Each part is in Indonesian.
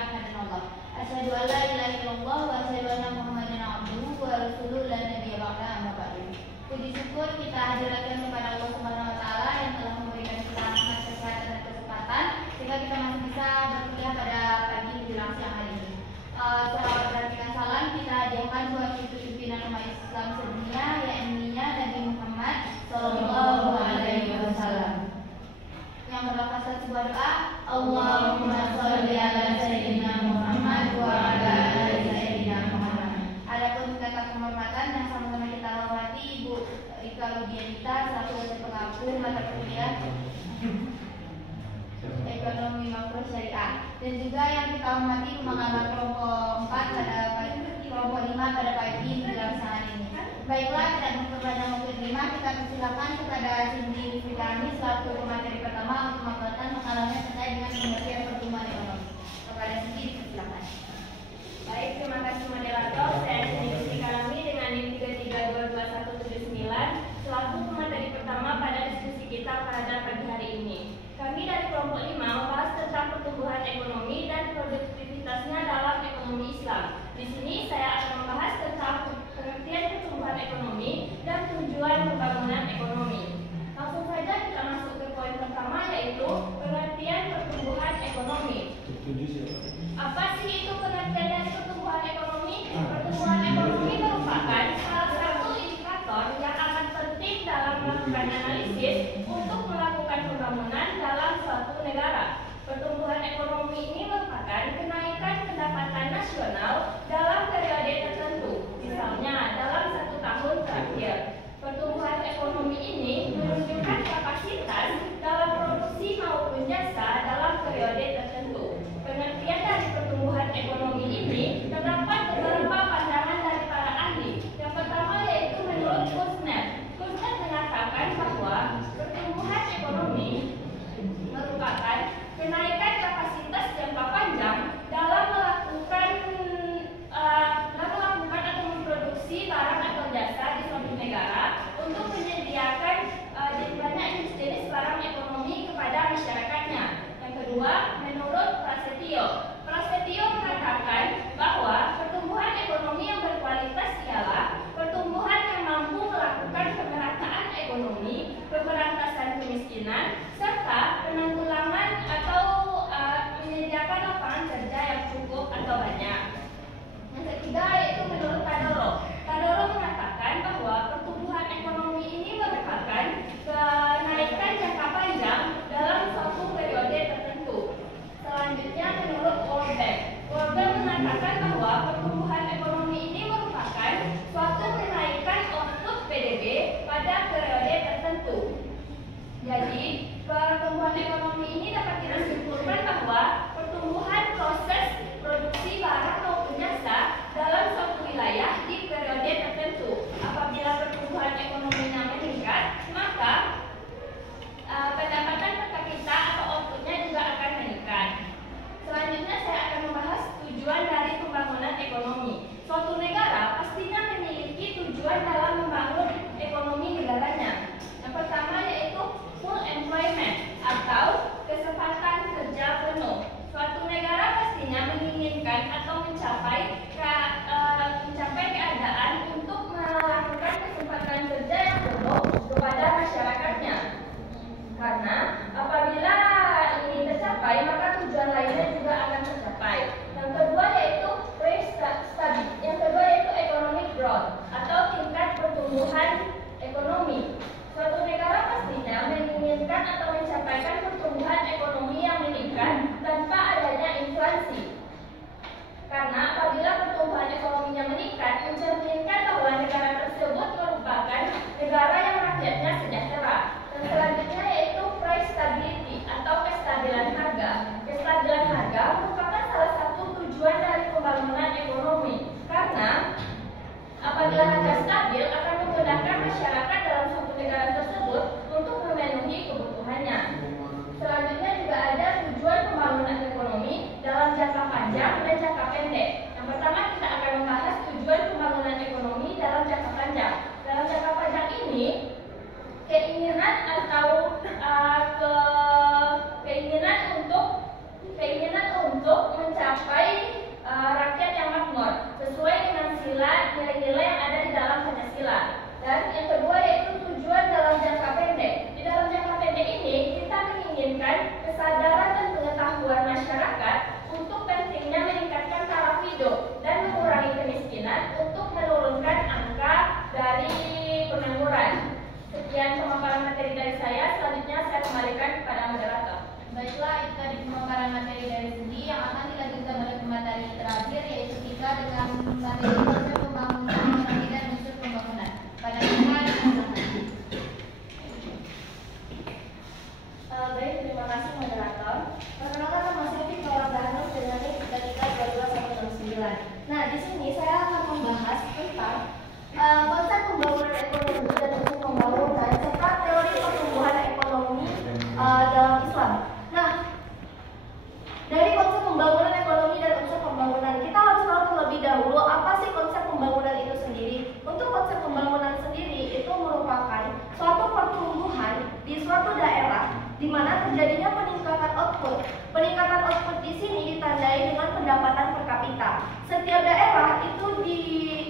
ilaha illallah. Asyhadu an la ilaha illallah wa asyhadu anna Muhammadan abduhu wa rasuluhu la nabiyya ba'da amma ba'du. Puji syukur kita hadirkan kepada Allah Subhanahu wa taala yang telah memberikan kita nikmat kesehatan dan kesempatan sehingga kita masih bisa berkuliah pada pagi menjelang siang hari ini. Salawat dan salam kita hadiahkan buat pimpinan umat Islam sedunia yakni Nabi Muhammad sallallahu alaihi wasallam. Yang berlafaz sebuah doa, Allahumma sholli ala sayyidina Muhammad wa ala ali sayyidina Muhammad. Adapun kata penghormatan yang sama-sama kita hormati Ibu Rika Ludianita selaku dosen pengampu mata kuliah Ekonomi Makro Syariah, dan juga yang kita hormati pengamat kelompok 4 pada kelompok 5 pada pagi menjelang siang ini. Baiklah, tidak memperpanjang waktu 5, kita persilakan kepada Cindy Fikani selaku pemateri pertama untuk memperkenalkan pengalaman terkait dengan pengertian pertumbuhan ekonomi. Kepada Cindy dipersilakan. Baik, terima kasih moderator. Saya Cindy Fikani dengan NIM 33222179 selaku pemateri pertama pada diskusi kita pada pagi hari ini. Kami dari kelompok 5 membahas tentang pertumbuhan ekonomi dan produktivitasnya dalam ekonomi Islam. Di sini saya akan membahas tentang pengertian pertumbuhan ekonomi dan tujuan pembangunan ekonomi. Langsung saja kita masuk ke poin pertama, yaitu pengertian pertumbuhan ekonomi. Apa sih itu pengertian dari pertumbuhan ekonomi? Pertumbuhan ekonomi merupakan salah satu indikator yang akan penting dalam melakukan analisis untuk melakukan pembangunan dalam suatu negara. Pertumbuhan ekonomi ini merupakan kenaikan pendapatan nasional dalam periode tertentu, misalnya dalam 1 tahun terakhir. Pertumbuhan ekonomi ini menunjukkan kapasitas dalam produksi maupun jasa dalam periode tertentu. Pengertian dari pertumbuhan ekonomi ini terdapat beberapa pandangan dari para ahli. Yang pertama yaitu menurut Kuznets. Kuznets mengatakan bahwa pertumbuhan ekonomi merupakan kenaikan kapasitas jangka panjang dalam melakukan atau memproduksi barang atau jasa di suatu negara untuk menyediakan banyak jenis barang ekonomi kepada masyarakatnya. Yang kedua, menurut Prasetyo. Prasetyo mengatakan bahwa pertumbuhan ekonomi yang berkualitas ialah pertumbuhan yang mampu melakukan pemerataan ekonomi, pemberantasan kemiskinan, serta penanggulangan atau menyediakan lapangan kerja yang cukup atau banyak. Yang ketiga yaitu menurut Tadoro. Tadoro mengatakan bahwa pertumbuhan ekonomi ini merupakan kenaikan jangka panjang dalam suatu periode tertentu. Selanjutnya menurut World Bank. World Bank mengatakan bahwa pertumbuhan ekonomi ini merupakan suatu kenaikan output PDB pada periode tertentu. Jadi, pertumbuhan ekonomi ini dapat kita simpulkan bahwa pertumbuhan proses produksi barang maupun jasa dalam suatu wilayah di periode tertentu. Apabila pertumbuhan ekonominya meningkat, maka pendapatan per kapita atau outputnya juga akan meningkat. Selanjutnya saya akan membahas tujuan dari pembangunan ekonomi. Suatu negara pastinya memiliki tujuan dalam membangun ekonomi negaranya. Yang pertama yaitu full employment atau kesempatan kerja penuh. Suatu negara pastinya menginginkan atau mencapai keadaan untuk melakukan kesempatan kerja yang penuh kepada masyarakatnya. Karena apabila ini tercapai, maka tujuan lainnya juga akan tercapai. Yang kedua yaitu economic growth atau tingkat pertumbuhan ekonomi. Suatu negara pastinya menginginkan atau mencapaikan pertumbuhan ekonomi yang meningkat tanpa adanya inflasi. Karena apabila pertumbuhan ekonominya meningkat, mencerminkan bahwa negara tersebut merupakan negara yang rakyatnya sejahtera. Dan selanjutnya yaitu price stability atau kestabilan harga. Kestabilan harga merupakan salah satu tujuan dari pembangunan ekonomi. Karena apabila harga stabil akan memudahkan masyarakat dalam suatu negara tersebut untuk memenuhi kebutuhannya. Selanjutnya juga ada tujuan pembangunan ekonomi dalam jangka panjang dan jangka pendek. Yang pertama kita akan membahas tujuan pembangunan ekonomi dalam jangka panjang. Dalam jangka panjang ini keinginan atau keinginan untuk mencapai materi konsep pembangunan ekonomi dan unsur pembangunan. Pada kita Baik, terima kasih moderator. Perkenalkan nama saya Victoria Dhanus dengan NIK 3321169. Nah, di sini saya akan membahas tentang konsep pembangunan ekonomi dan unsur pembangunan serta teori pertumbuhan ekonomi dalam Islam. Nah, dari konsep pembangunan ekonomi dan unsur pembangunan, kita harus tahu terlebih dahulu apa sih konsep pembangunan itu sendiri. Untuk konsep pembangunan sendiri itu merupakan suatu pertumbuhan di suatu daerah di mana terjadinya peningkatan output. Peningkatan output di sini ditandai dengan pendapatan per kapita. Setiap daerah itu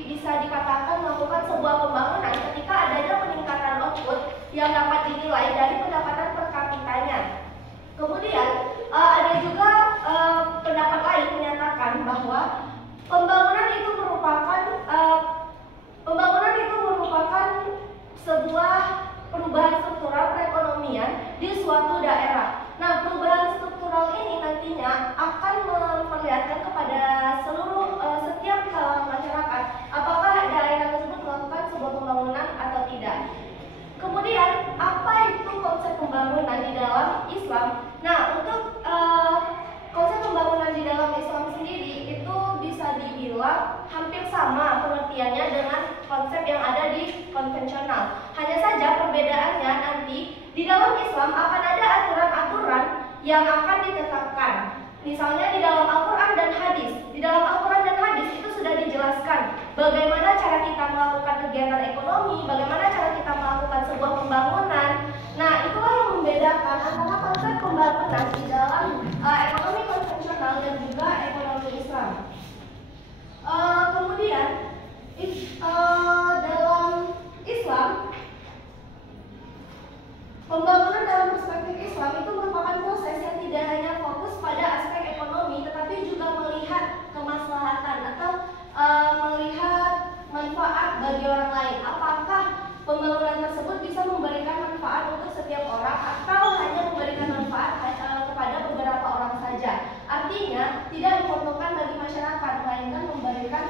bisa dikatakan melakukan sebuah pembangunan ketika adanya peningkatan output yang dapat dinilai dari pendapatan per kapitanya. Kemudian ada juga pendapat lain menyatakan bahwa pembangunan itu merupakan sebuah perubahan struktural perekonomian di suatu daerah. Nah, perubahan struktural ini nantinya akan memperlihatkan kepada setiap kalangan masyarakat apakah daerah tersebut melakukan sebuah pembangunan atau tidak. Kemudian, apa itu konsep pembangunan di dalam Islam? Nah, untuk konsep pembangunan di dalam Islam sendiri itu bisa dibilang hampir sama pengertiannya dengan konsep yang ada di konvensional. Hanya saja perbedaannya nanti di dalam Islam akan ada aturan-aturan yang akan ditetapkan. Misalnya di dalam Al-Quran dan Hadis. Di dalam Al-Quran dan Hadis itu sudah dijelaskan bagaimana cara kita melakukan kegiatan ekonomi, bagaimana cara kita melakukan sebuah pembangunan. Nah, itulah yang membedakan antara konsep pembangunan di dalam ekonomi konvensional dan juga ekonomi Islam. Kemudian dalam Islam, pembangunan dalam perspektif Islam itu merupakan proses yang tidak hanya fokus pada aspek ekonomi, tetapi juga melihat kemaslahatan atau melihat manfaat bagi orang lain. Apakah pembangunan tersebut bisa memberikan manfaat untuk setiap orang atau hanya memberikan manfaat kepada beberapa orang saja? Artinya tidak menguntungkan bagi masyarakat, melainkan memberikan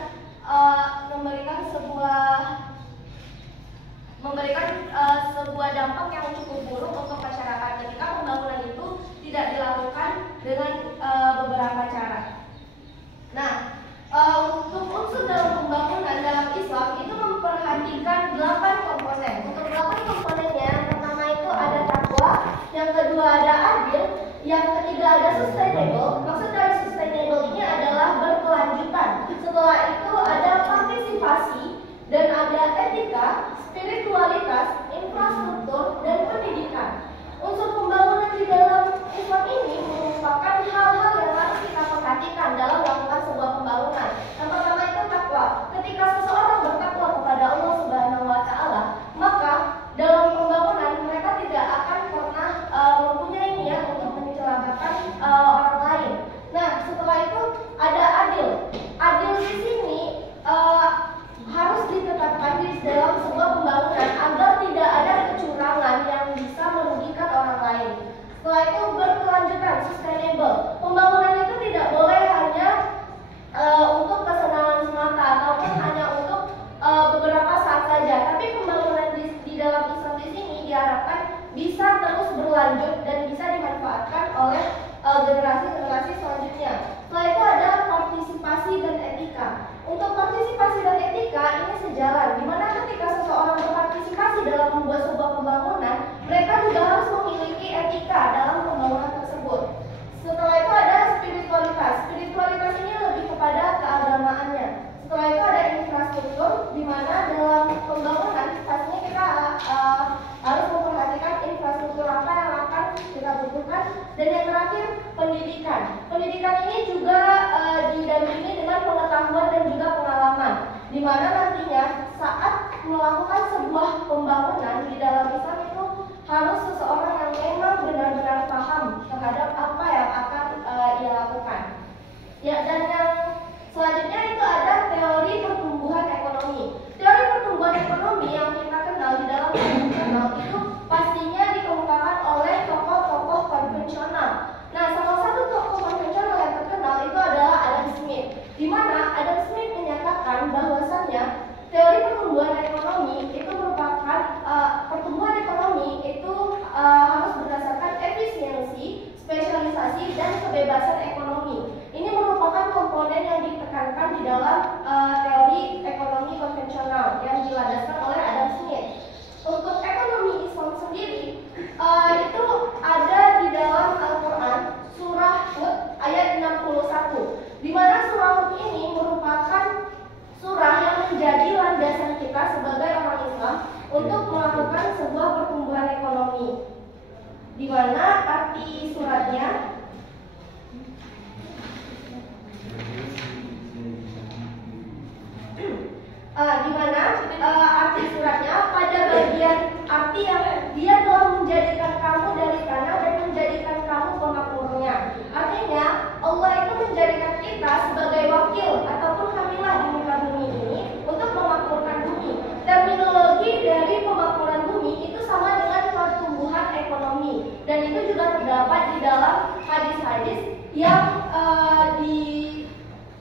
sebuah dampak yang cukup buruk untuk masyarakat ketika pembangunan itu tidak dilakukan dengan beberapa cara. Nah, untuk unsur dalam pembangunan dalam Islam itu memperhatikan 8 komponen. Untuk 8 komponennya, yang pertama itu ada takwa, yang kedua ada adil, yang ketiga ada sustainable. Maksud dari sustainable ini adalah berkelanjutan. Setelah itu ada partisipasi dan ada etika, spiritualitas, infrastruktur, dan pendidikan. Unsur pembangunan di dalam Islam ini merupakan hal-hal yang harus kita perhatikan dalam melakukan sebuah pembangunan. Yang pertama itu takwa. Ketika seseorang bertakwa kepada Allah Subhanahu wa Ta'ala, maka dalam pembangunan mereka tidak akan pernah mempunyai niat untuk mencelakakan orang lain. Nah, setelah itu ada adil. Adil di sini harus ditetapkan di dalam sebuah pembangunan agar tidak ada kecurangan yang bisa merugikan orang lain. Setelah itu berkelanjutan, sustainable. Pembangunan itu tidak boleh hanya untuk kesenangan semata ataupun hanya untuk beberapa saat saja. Tapi pembangunan di dalam Islam di sini diharapkan bisa terus berlanjut dan bisa dimanfaatkan oleh generasi-generasi selanjutnya. Setelah itu ada partisipasi dan etika. Untuk partisipasi dan etika ini sejalan, di mana ketika seseorang berpartisipasi dalam membuat sebuah pembangunan, mereka juga harus memiliki etika dalam pembangunan tersebut. Setelah itu ada spiritualitas. Spiritualitas ini lebih kepada keagamaannya. Setelah itu ada infrastruktur, di mana dalam pembangunan pastinya kita harus memperhatikan infrastruktur apa yang akan kita butuhkan. Dan yang terakhir, pendidikan. Pendidikan ini juga didampingi dengan pengetahuan dan juga pengalaman, di mana nantinya saat melakukan sebuah pembangunan di dalam Islam itu harus seseorang yang memang benar-benar paham terhadap apa yang akan ia lakukan. Ya, dan yang selanjutnya itu ada teori pertumbuhan ekonomi. Teori pertumbuhan ekonomi yang kita kenal di dalam konvensional itu pastinya dikemukakan oleh tokoh-tokoh konvensional. Nah, salah satu tokoh konvensional yang terkenal itu adalah Adam Smith, di mana Adam Smith menyatakan dalam teori ekonomi konvensional yang dilandaskan oleh Adam Smith. Untuk ekonomi Islam sendiri itu ada di dalam Al-Quran surah Hud ayat 61, di mana surah Hud ini merupakan surah yang menjadi landasan kita sebagai orang Islam untuk melakukan sebuah pertumbuhan ekonomi, di mana arti suratnya pada bagian arti yang dia telah menjadikan kamu dari tanah dan menjadikan kamu pemakmurnya. Artinya Allah itu menjadikan kita sebagai wakil ataupun khalilah di muka bumi ini untuk memakmurkan bumi. Terminologi dari pemakmuran bumi itu sama dengan pertumbuhan ekonomi, dan itu juga terdapat di dalam hadis-hadis yang di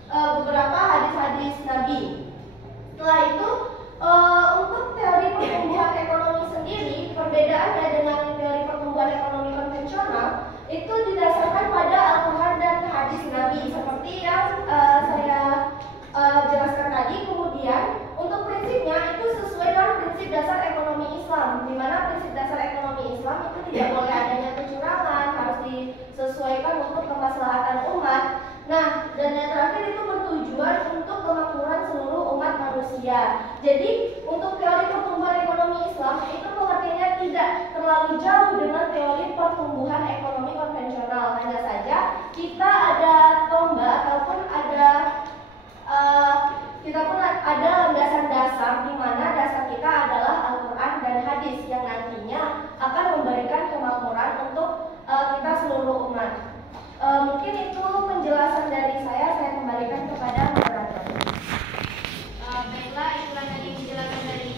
beberapa hadis-hadis Nabi. Setelah itu untuk teori pertumbuhan ekonomi sendiri, perbedaannya dengan teori pertumbuhan ekonomi konvensional itu didasarkan pada Al-Quran dan hadis Nabi seperti yang saya jelaskan tadi. Kemudian untuk prinsipnya itu sesuai dengan prinsip dasar ekonomi Islam, di mana prinsip dasar ekonomi Islam itu tidak boleh adanya kecurangan, harus disesuaikan untuk kemaslahatan umat. Nah, dan yang terakhir itu bertujuan untuk kemakmuran seluruh umat manusia. Jadi untuk teori pertumbuhan ekonomi Islam itu pengertiannya tidak terlalu jauh dengan teori pertumbuhan ekonomi konvensional. Hanya saja kita ada tombak ataupun ada landasan dasar, di mana dasar kita adalah Al-Quran dan hadis yang nantinya akan memberikan kemakmuran untuk kita seluruh umat. Mungkin itu penjelasan dari saya kembalikan kepada moderator. Baiklah, itulah tadi penjelasan dari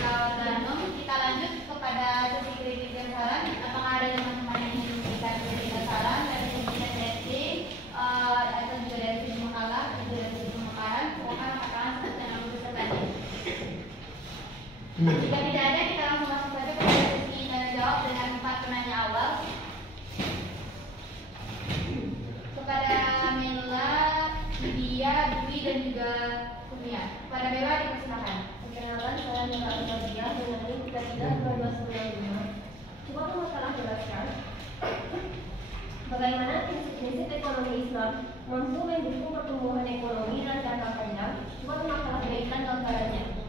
Pak Danum. Kita lanjut kepada sesi kritik dan saran. Apakah ada teman-teman yang ingin memberikan kritik dan saran dari segi testing atau juga dari segi makalah, atau dari segi pemekaran? Silakan katakan seperti yang saya tadi. Jika tidak ada, kita langsung masuk saja ke sesi tanya jawab dengan 4 penanya awal. Kepada Mela, Lydia, Dwi, dan juga Kurnia. Kepada Mela dipersilakan. Perkenalkan, saya Mela Lydia dengan NIM 332295. Coba masalah jelaskan bagaimana prinsip-prinsip ekonomi Islam mampu mendukung pertumbuhan ekonomi dan jangka panjang. Coba masalah berikan gambarannya.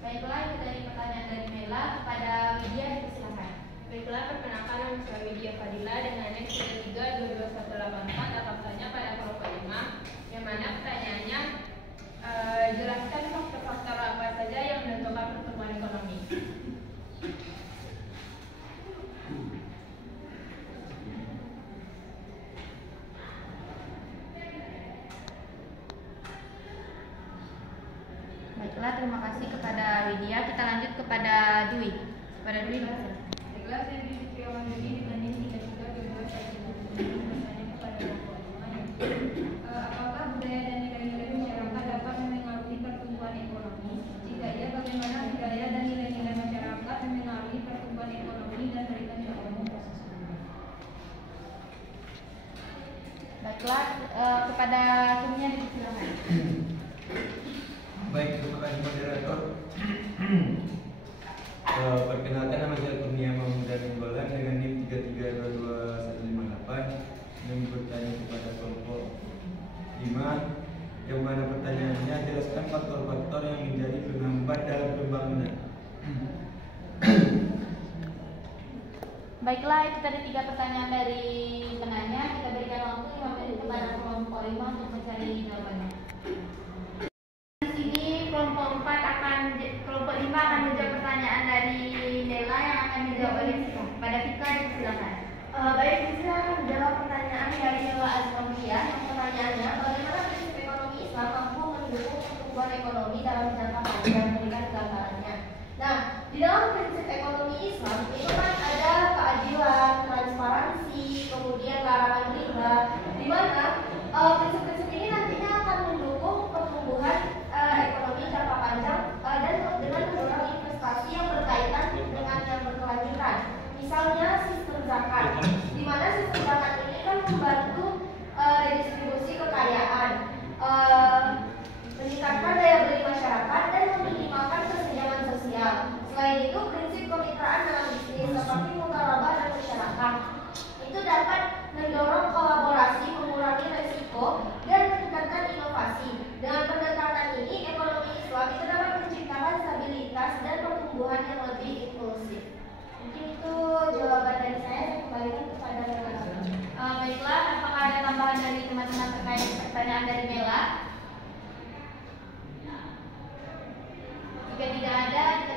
Baiklah, itu dari pertanyaan dari Mela. Kepada Widya dipersilakan. Baiklah, perkenalkan nama saya Widya Fadila dengan NIM 332218. Akan bertanya pada kelompok 5, yang mana pertanyaannya jelaskan faktor-faktor apa saja yang menentukan pertumbuhan ekonomi. Baiklah, terima kasih kepada Widya. Kita lanjut kepada Dwi. Kepada Dwi dipersilakan. Baiklah, saya Dwi Fitriawan Dwi dengan NIM 332218. Bertanya kepada kelompok 5, apakah budaya dan nilai-nilai masyarakat dapat mempengaruhi pertumbuhan ekonomi? Jika iya, bagaimana budaya dan nilai-nilai masyarakat mempengaruhi pertumbuhan ekonomi dan berikan contoh. Baiklah, kepada Kurnia dipersilakan. Baik, terima kasih moderator. Perkenalkan, nama saya Kurnia Mahmuda Ninggolan dengan NIM 332218. Yang bertanya kepada kelompok 5, yang mana pertanyaannya jelaskan faktor-faktor yang menjadi penghambat dalam pembangunan. Baiklah, itu tadi 3 pertanyaan dari penanya. Kita berikan waktu 5 menit kepada kelompok 5 untuk mencari jawabannya. Kelompok 5 akan menjawab pertanyaan dari Nela yang akan dijawab oleh Fika. Pada Fika dipersilakan. Baik, saya akan menjawab pertanyaan dari Nela Azmaniyah. Pertanyaannya, bagaimana prinsip ekonomi Islam mampu mendukung pertumbuhan ekonomi dalam jangka panjang? Berikan gambarannya. Nah, di dalam prinsip ekonomi Islam itu kan ada keadilan, transparansi, kemudian larangan riba, di mana prinsip-prinsip ini nantinya akan mendukung pertumbuhan ekonomi jangka panjang dan dengan mendorong investasi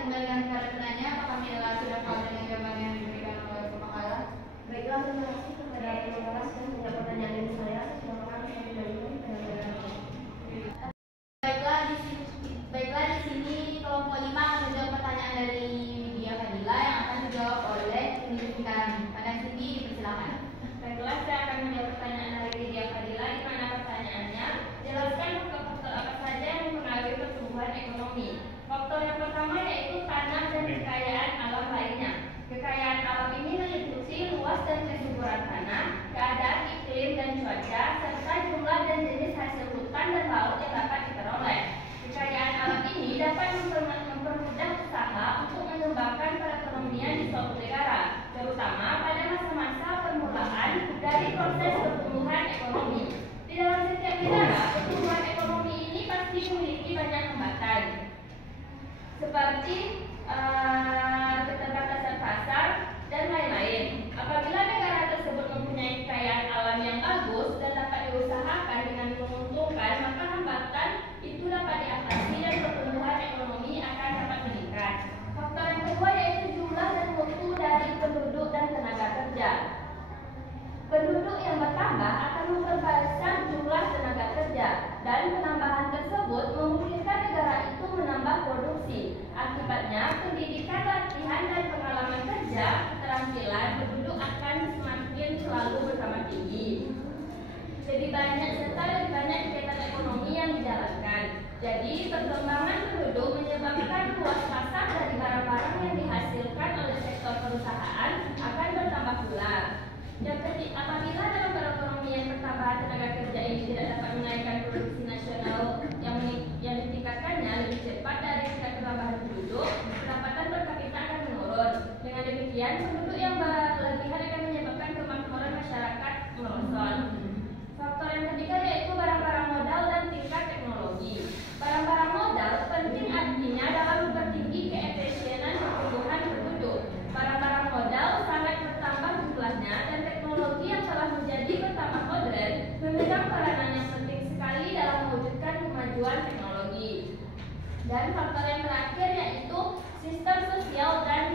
kembalikan kepada penanya. Apakah Mila sudah paham dengan jawaban yang diberikan oleh pemakala? Baiklah, terima kasih kepada penyelenggara sudah menjawab pertanyaan dari saya. Saya sudah makan terlebih dahulu penyelenggara. Baiklah, di sini kelompok 5 akan menjawab pertanyaan dari Widya Fadila yang akan dijawab oleh pendidik kami. Pada sini dipersilakan. Baiklah, saya akan menjawab pertanyaan dari Widya Fadila. Di mana pertanyaannya? Jelaskan faktor-faktor apa saja yang mempengaruhi pertumbuhan ekonomi. Faktor yang pertama yaitu tanah dan kekayaan alam lainnya. Kekayaan alam ini meliputi luas dan kesuburan tanah, keadaan iklim dan cuaca, serta jumlah dan jenis hasil hutan dan laut yang dapat diperoleh. Kekayaan alam ini dapat mempermudah usaha untuk mengembangkan perekonomian di suatu negara, terutama pada masa-masa permulaan dari proses pertumbuhan ekonomi. Di dalam setiap negara, pertumbuhan ekonomi ini pasti memiliki banyak hambatan, seperti keterbatasan pasar dan lain-lain. Apabila negara tersebut mempunyai kekayaan alam yang bagus dan dapat diusahakan dengan menguntungkan, maka hambatan itu dapat diatasi dan pertumbuhan ekonomi akan dapat meningkat. Faktor yang kedua yaitu jumlah dan mutu dari penduduk dan tenaga kerja. Penduduk yang bertambah akan memperbesar jumlah tenaga kerja, dan penambahan tersebut memungkinkan negara itu menambah produksi. Akibatnya, pendidikan, latihan, dan pengalaman kerja, keterampilan penduduk akan semakin selalu bertambah tinggi. Lebih banyak kegiatan ekonomi yang dijalankan. Jadi, perkembangan penduduk menyebabkan luas pasar dari barang-barang yang dihasilkan oleh sektor perusahaan akan bertambah pula. Apabila dalam perekonomian pertambahan tenaga kerja ini tidak dapat menaikkan produksi nasional yang ditingkatkannya lebih cepat dari tingkat pertambahan penduduk, pendapatan per kapita akan menurun. Dengan demikian, penduduk yang berlebihan akan menyebabkan kemakmuran masyarakat merosot. Faktor yang ketiga yaitu barang-barang modal dan tingkat teknologi. Barang-barang modal penting artinya dalam mempertinggi keefisienan pertumbuhan penduduk. Barang-barang modal sangat bertambah jumlahnya dan teknologi yang telah menjadi bertambah modern memegang peranan yang penting sekali dalam mewujudkan kemajuan teknologi. Dan faktor yang terakhir yaitu sistem sosial dan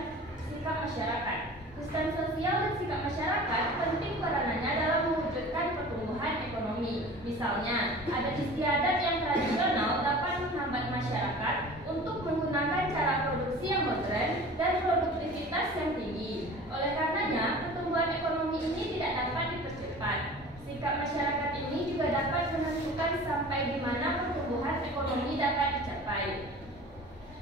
sikap masyarakat. Sistem sosial dan sikap masyarakat penting peranannya dalam mewujudkan pertumbuhan ekonomi. Misalnya, adat istiadat yang tradisional dapat menghambat masyarakat untuk menggunakan cara produksi yang modern dan produktivitas yang tinggi. Oleh karenanya, pertumbuhan ekonomi ini tidak dapat dipercepat. Sikap masyarakat ini juga dapat menentukan sampai di mana pertumbuhan ekonomi dapat dicapai.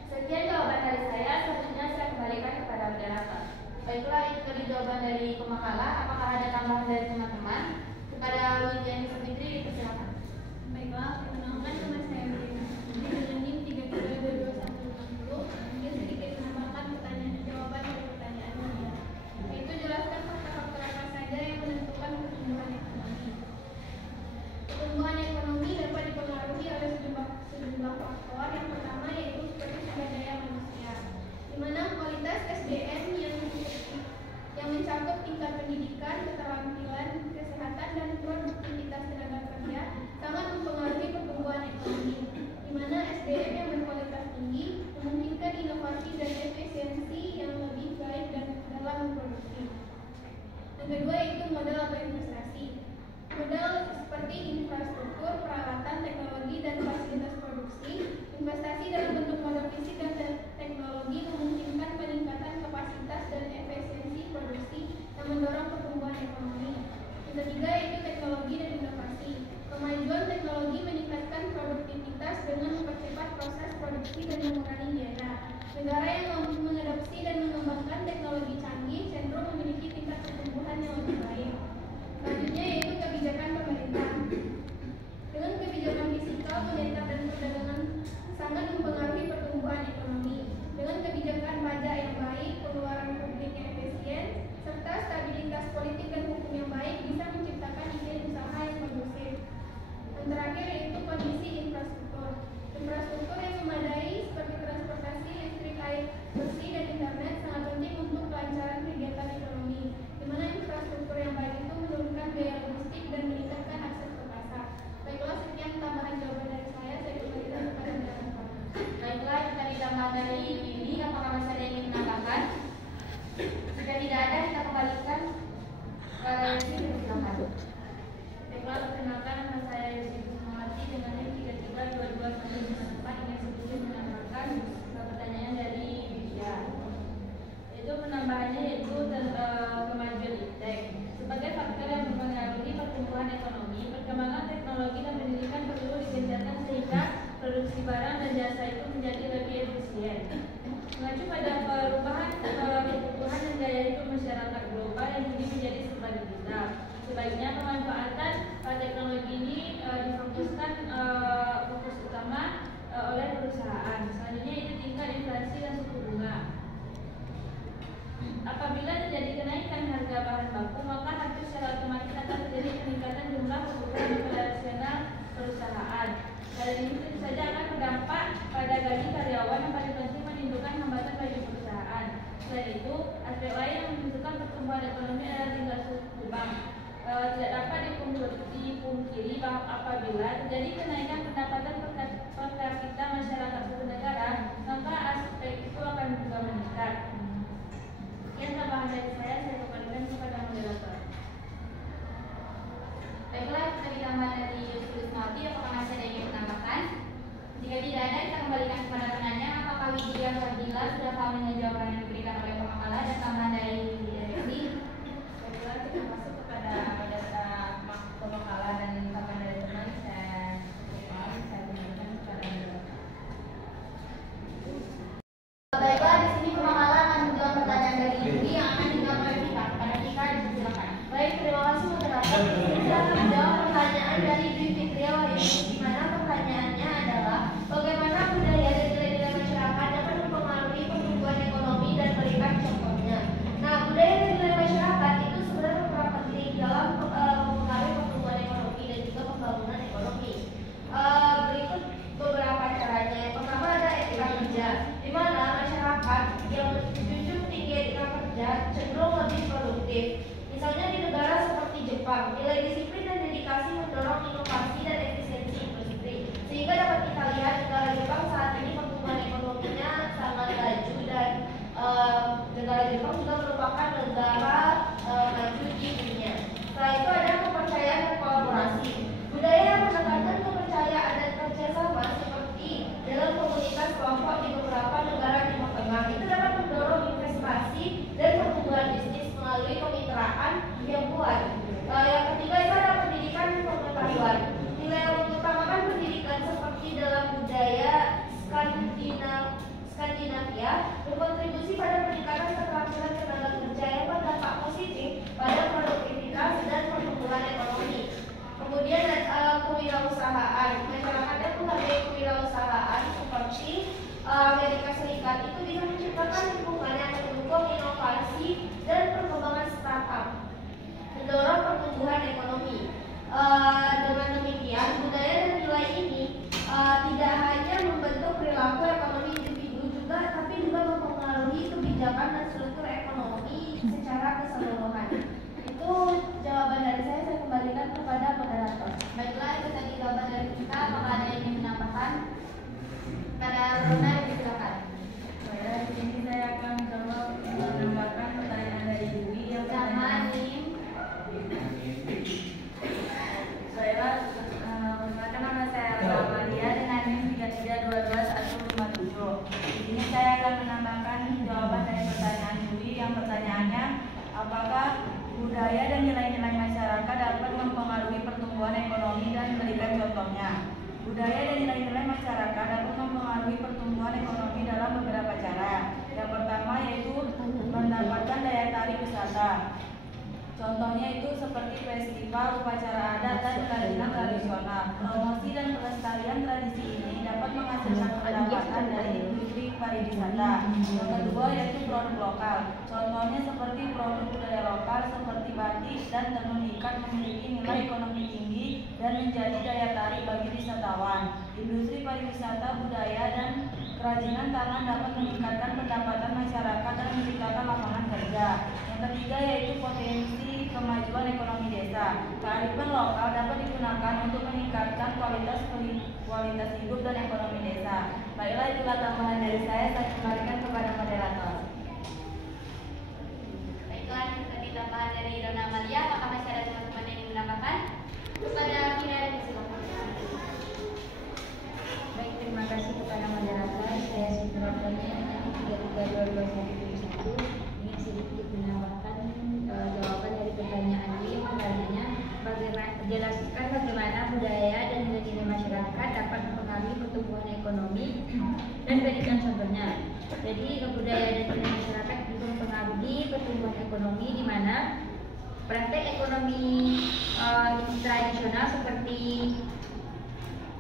Sekian jawaban dari saya, selanjutnya saya kembalikan kepada moderator. Baiklah, itu tadi jawaban dari pemakala. Apakah ada tambahan dari teman-teman? Kepada Widya Fitri dipersilakan. Baiklah, perkenalkan nama saya dengan NIM 33222160. Mungkin sedikit menambahkan jawaban dari pertanyaannya, yaitu jelaskan faktor-faktor apa saja yang menentukan pertumbuhan ekonomi. Pertumbuhan ekonomi dapat dipengaruhi oleh sejumlah faktor. Yang pertama yaitu seperti sumber daya manusia, di mana kualitas SDM yang mencakup tingkat pendidikan, keterampilan, kesehatan, dan produktivitas tenaga kerja sangat mempengaruhi pertumbuhan ekonomi, di mana SDM yang berkualitas tinggi memungkinkan inovasi dan efisiensi yang lebih baik dan dalam memproduksi. Yang kedua yaitu modal atau investasi. Modal seperti infrastruktur, peralatan, teknologi, dan fasilitas produksi. Investasi dalam bentuk modal fisik dan teknologi memungkinkan peningkatan kapasitas dan efisiensi produksi yang mendorong pertumbuhan ekonomi. Yang ketiga yaitu teknologi dan inovasi. Kemajuan teknologi meningkatkan produktivitas dengan mempercepat proses produksi dan mengurangi biaya. Negara yang mengadopsi dan mengembangkan teknologi canggih cenderung memiliki tingkat pertumbuhan yang lebih baik. Selanjutnya yaitu kebijakan pemerintah. Dengan kebijakan fiskal, moneter, dan perdagangan sangat mempengaruhi pertumbuhan ekonomi. Dengan kebijakan pajak yang baik, pengeluaran publik yang efisien, serta stabilitas politik dan hukum yang baik bisa menciptakan iklim usaha yang kondusif. Yang terakhir yaitu kondisi infrastruktur. Infrastruktur yang memadai seperti transportasi, listrik, air bersih, dan internet sangat penting untuk kelancaran kegiatan ekonomi, di mana infrastruktur yang baik itu menurunkan biaya logistik dan meningkatkan akses ke pasar. Baiklah, sekian tambahan jawaban dari saya kembalikan kepada Bapak. Baiklah, itu tadi tambahan dari Widya. Apakah tidak dapat dipungkiri apabila terjadi kenaikan pendapatan per kapita masyarakat suatu negara, maka aspek itu akan juga meningkat. Sekian tambahan dari saya kembalikan kepada moderator. Baiklah, kita ditambah dari Yusuf Ismail, apakah masih ada yang ingin menambahkan? Jika tidak ada, kita kembalikan kepada penanya. Apakah Widya Fadila sudah paham dengan jawaban yang diberikan oleh pemakalah dan tambahan dari direksi? Baiklah, kita masuk kepada data pemakalah dan tambahan dari teman. Saya kembalikan kepada moderator. Baiklah, di sini pemakalah akan menjawab pertanyaan dari Yudi yang akan dijawab oleh Tika. Kepada Tika, silakan. Baik, terima kasih moderator. Saya akan menjawab pertanyaan dari Dwi Fitriawati, di mana pertanyaannya adalah bagaimana budaya dan nilai-nilai masyarakat dapat mempengaruhi pertumbuhan ekonomi dan berikan contohnya. Nah, budaya dan nilai masyarakat itu sebenarnya berperan penting dalam mempengaruhi pertumbuhan ekonomi dan juga pembangunan ekonomi. Berikut beberapa caranya. Yang pertama ada etika kerja, di mana masyarakat yang menjunjung tinggi etika kerja cenderung lebih produktif. Misalnya di negara seperti Jepang, nilai disiplin dan dedikasi mendorong inovasi dan efisiensi industri. Sehingga dapat kita lihat negara Jepang saat ini pertumbuhan ekonominya sangat laju dan negara Jepang juga merupakan negara maju di dunia. Setelah itu ada kepercayaan dan kolaborasi. Budaya yang menekankan kepercayaan dan kerjasama seperti dalam komunitas kelompok di beberapa negara Timur Tengah itu dapat mendorong investasi dan pertumbuhan bisnis melalui kemitraan yang kuat. Yang ketiga itu adalah pendidikan dan pengetahuan. Nilai yang mengutamakan pendidikan seperti dalam budaya Skandinavia berkontribusi pada peningkatan keterampilan tenaga kerja yang berdampak positif pada produktivitas dan pertumbuhan ekonomi. Kemudian kewirausahaan. Masyarakat yang menghargai kewirausahaan seperti Amerika Serikat itu bisa menciptakan lingkungan yang mendukung inovasi dan perkembangan startup, mendorong pertumbuhan ekonomi. Dengan demikian, budaya dan nilai ini tidak hanya membentuk perilaku ekonomi individu tapi juga mempengaruhi kebijakan dan struktur ekonomi secara keseluruhan. Itu jawaban dari saya kembalikan kepada moderator. Baiklah, itu tadi jawaban dari kita. Apakah ada yang ingin menambahkan? Pada Rona, silakan. Baiklah, di sini saya akan mencoba menambahkan pertanyaan dari Dwi yang Nama, NIM. Baiklah, perkenalkan nama saya Amalia dengan NIM 3322157. Di sini saya akan menambahkan jawaban dari pertanyaan Dwi yang pertanyaannya, apakah budaya dan nilai-nilai masyarakat dapat mempengaruhi pertumbuhan ekonomi dan berikan contohnya. Budaya dan nilai-nilai masyarakat dapat mempengaruhi pertumbuhan ekonomi dalam beberapa cara. Yang pertama yaitu mendapatkan daya tarik wisata. Contohnya itu seperti festival, upacara adat, dan kerajinan tradisional. Promosi dan pelestarian tradisi ini dapat menghasilkan pendapatan dari industri pariwisata. Yang kedua yaitu produk lokal. Contohnya seperti produk budaya lokal seperti batik dan tenun ikat memiliki nilai ekonomi tinggi dan menjadi daya tarik bagi wisatawan. Industri pariwisata, budaya, dan kerajinan tangan dapat meningkatkan pendapatan masyarakat dan menciptakan lapangan kerja. Yang ketiga yaitu potensi kemajuan ekonomi desa. Kearifan lokal dapat digunakan untuk meningkatkan kualitas hidup dan ekonomi desa. Baiklah, itulah tambahan dari saya kembalikan kepada moderator. Baiklah, itu tadi tambahan dari Rona Amalia. Apakah masih ada teman-teman yang ingin menambahkan? Kepada Kira, silakan. Baik, terima kasih kepada moderator. Saya Siti Rohani dengan 3322171 ingin sedikit menambahkan jawaban dari pertanyaan ini. Pertanyaannya, jelaskan bagaimana budaya dan nilai-nilai masyarakat dapat mempengaruhi pertumbuhan ekonomi dan berikan contohnya. Jadi budaya dan nilai masyarakat juga mempengaruhi pertumbuhan ekonomi, di mana praktek ekonomi tradisional seperti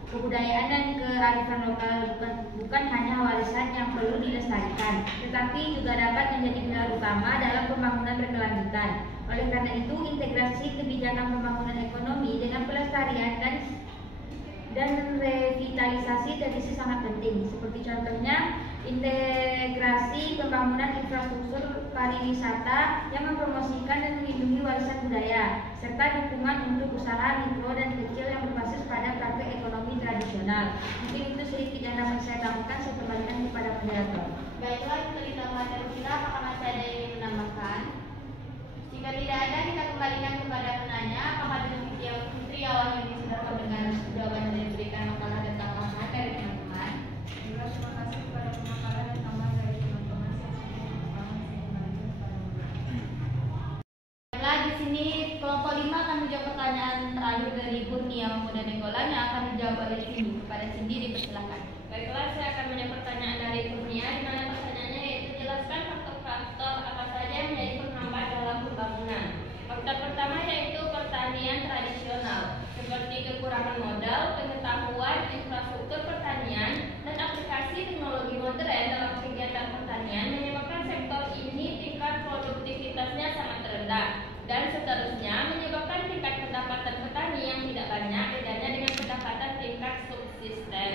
kebudayaan dan kearifan lokal bukan hanya warisan yang perlu dilestarikan, tetapi juga dapat menjadi pilar utama dalam pembangunan berkelanjutan. Oleh karena itu, integrasi kebijakan pembangunan ekonomi dengan pelestarian dan revitalisasi tradisi sangat penting. Seperti contohnya integrasi integrasi pembangunan infrastruktur pariwisata yang mempromosikan dan melindungi warisan budaya, serta dukungan untuk usaha mikro dan kecil yang berbasis pada praktek ekonomi tradisional. Mungkin itu sedikit yang dapat saya tambahkan. Saya kembalikan kepada moderator. Baiklah, itu tadi tambahan dari kita. Apakah masih ada yang ingin menambahkan? Jika tidak ada, kita kembalikan kepada penanya. Apakah demikian Putri Awal yang sudah mendengar jawaban yang diberikan makalah dan tambahan dari teman-teman? Juga terima kasih kepada pemakaran dan tambahan dari teman-teman. Baiklah, di sini kelompok 5 akan menjawab pertanyaan terakhir dari Kurnia Mahmud dan Enggolan yang akan dijawab oleh Cindy. Kepada Cindy dipersilakan. Baiklah, saya akan menjawab pertanyaan dari Kurnia, di mana pertanyaannya yaitu jelaskan faktor-faktor apa saja yang menjadi penghambat dalam pembangunan. Faktor pertama yaitu pertanian tradisional, seperti kekurangan modal, pengetahuan, infrastruktur pertanian, dan aplikasi teknologi modern dalam kegiatan pertanian menyebabkan sektor ini tingkat produktivitasnya sangat rendah, dan seterusnya menyebabkan tingkat pendapatan petani yang tidak banyak bedanya dengan pendapatan tingkat subsisten.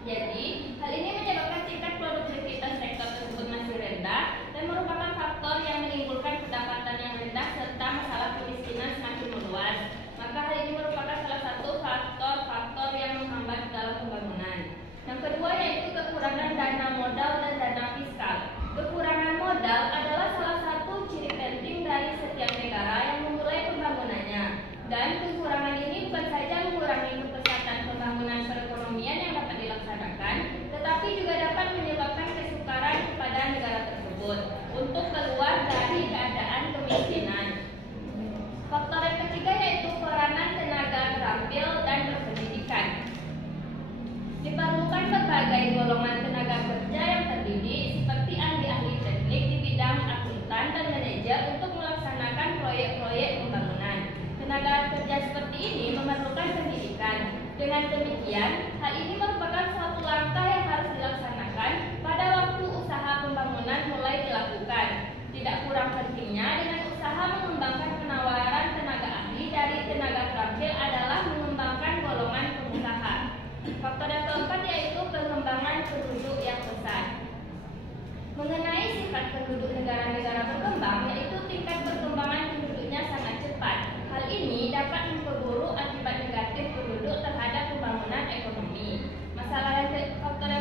Jadi, hal ini menyebabkan tingkat produktivitas sektor tersebut masih rendah dan merupakan faktor yang menimbulkan pendapatan yang rendah serta masalah kemiskinan semakin meluas. Maka hal ini merupakan salah satu faktor-faktor yang menghambat dalam pembangunan. Yang kedua yaitu kekurangan dana modal dan dana fiskal. Kekurangan modal adalah salah satu ciri penting dari setiap negara yang memulai pembangunannya. Dan kekurangan ini bukan saja mengurangi kepesatan pembangunan perekonomian yang dapat dilaksanakan, tetapi juga dapat menyebabkan kesukaran kepada negara tersebut untuk keluar dari keadaan kemiskinan. Faktor yang ketiga yaitu peranan tenaga terampil dan berpendidikan. Diperlukan berbagai golongan tenaga kerja yang terdidik seperti ahli-ahli teknik di bidang akuntan dan manajer untuk melaksanakan proyek-proyek pembangunan. Tenaga kerja seperti ini memerlukan pendidikan. Dengan demikian, hal ini merupakan suatu langkah yang harus dilaksanakan pada waktu usaha pembangunan mulai dilakukan. Tidak kurang pentingnya dengan usaha mengembangkan penawaran tenaga ahli dari tenaga terampil adalah mengembangkan golongan pengusaha. Faktor yang keempat yaitu pengembangan penduduk yang besar. Mengenai sifat penduduk negara-negara berkembang, yaitu tingkat perkembangan penduduknya sangat cepat. Hal ini dapat memperburuk akibat negatif penduduk terhadap pembangunan ekonomi. Faktor yang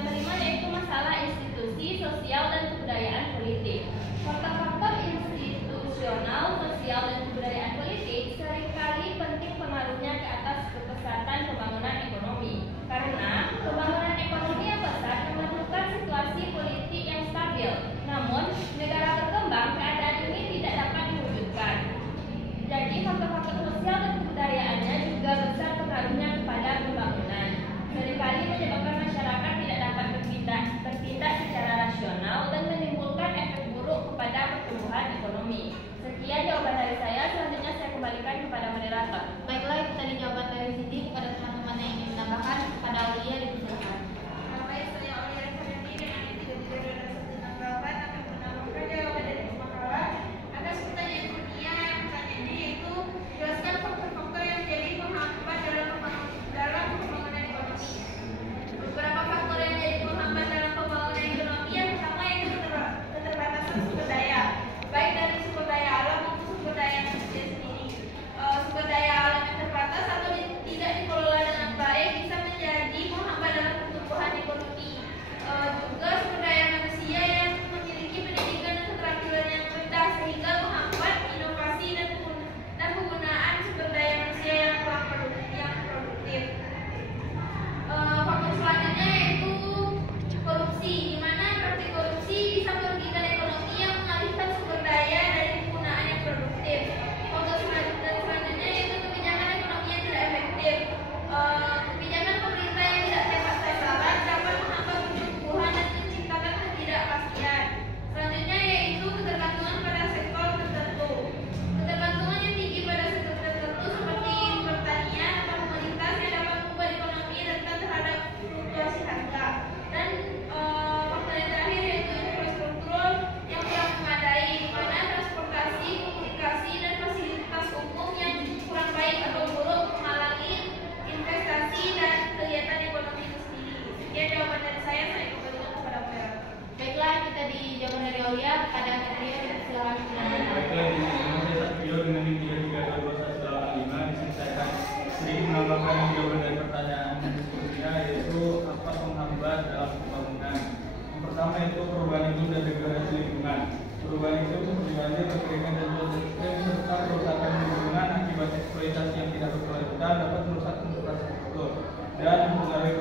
Buya kepada Satrio, silakan. Baiklah, di sini saya Satrio dengan NIM 33221885. Di sini saya akan sedikit menambahkan jawaban dari pertanyaan diskusinya, yaitu apa penghambat dalam pembangunan. Yang pertama itu perubahan iklim dan degradasi lingkungan. Perubahan iklim seperti banjir, kekeringan dan cuaca ekstrem serta kerusakan lingkungan akibat eksploitasi yang tidak berkelanjutan dapat merusak infrastruktur dan mempengaruhi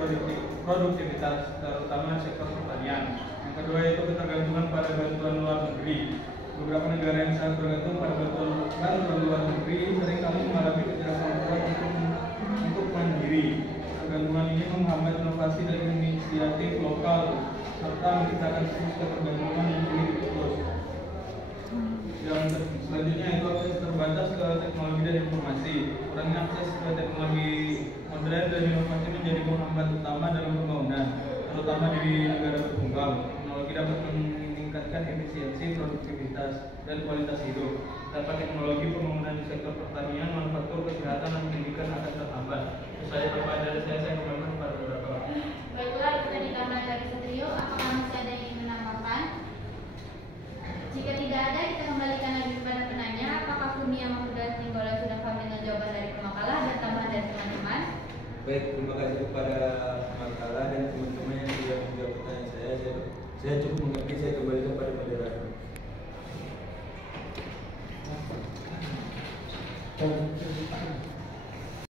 produktivitas, terutama sektor pertanian. Yang kedua itu ketergantungan pada bantuan luar negeri. Beberapa negara yang sangat bergantung pada bantuan luar negeri seringkali mengalami ketidakmampuan untuk mandiri. Ketergantungan ini menghambat inovasi dan inisiatif lokal serta menciptakan siklus ketergantungan yang sulit diputus. Yang selanjutnya itu akses terbatas ke teknologi dan informasi. Kurangnya akses ke teknologi modern dan inovasi menjadi penghambat utama dalam pembangunan, terutama di negara berkembang. Teknologi dapat meningkatkan efisiensi, produktivitas, dan kualitas hidup. Tanpa teknologi, pembangunan di sektor pertanian, manufaktur, kesehatan, dan pendidikan akan terhambat. Saya tambahan dari saya kembalikan kepada moderator. Baiklah, itu tadi tambahan dari Satrio. Apakah masih ada yang ingin menambahkan? Jika tidak ada, kita kembalikan lagi kepada penanya. Apakah Kurnia Mahfuda Singgola sudah paham dengan jawaban dari pemakalah dan tambahan dari teman-teman? Baik, terima kasih kepada pemakalah dan teman-teman yang sudah menjawab pertanyaan saya. Saya cukup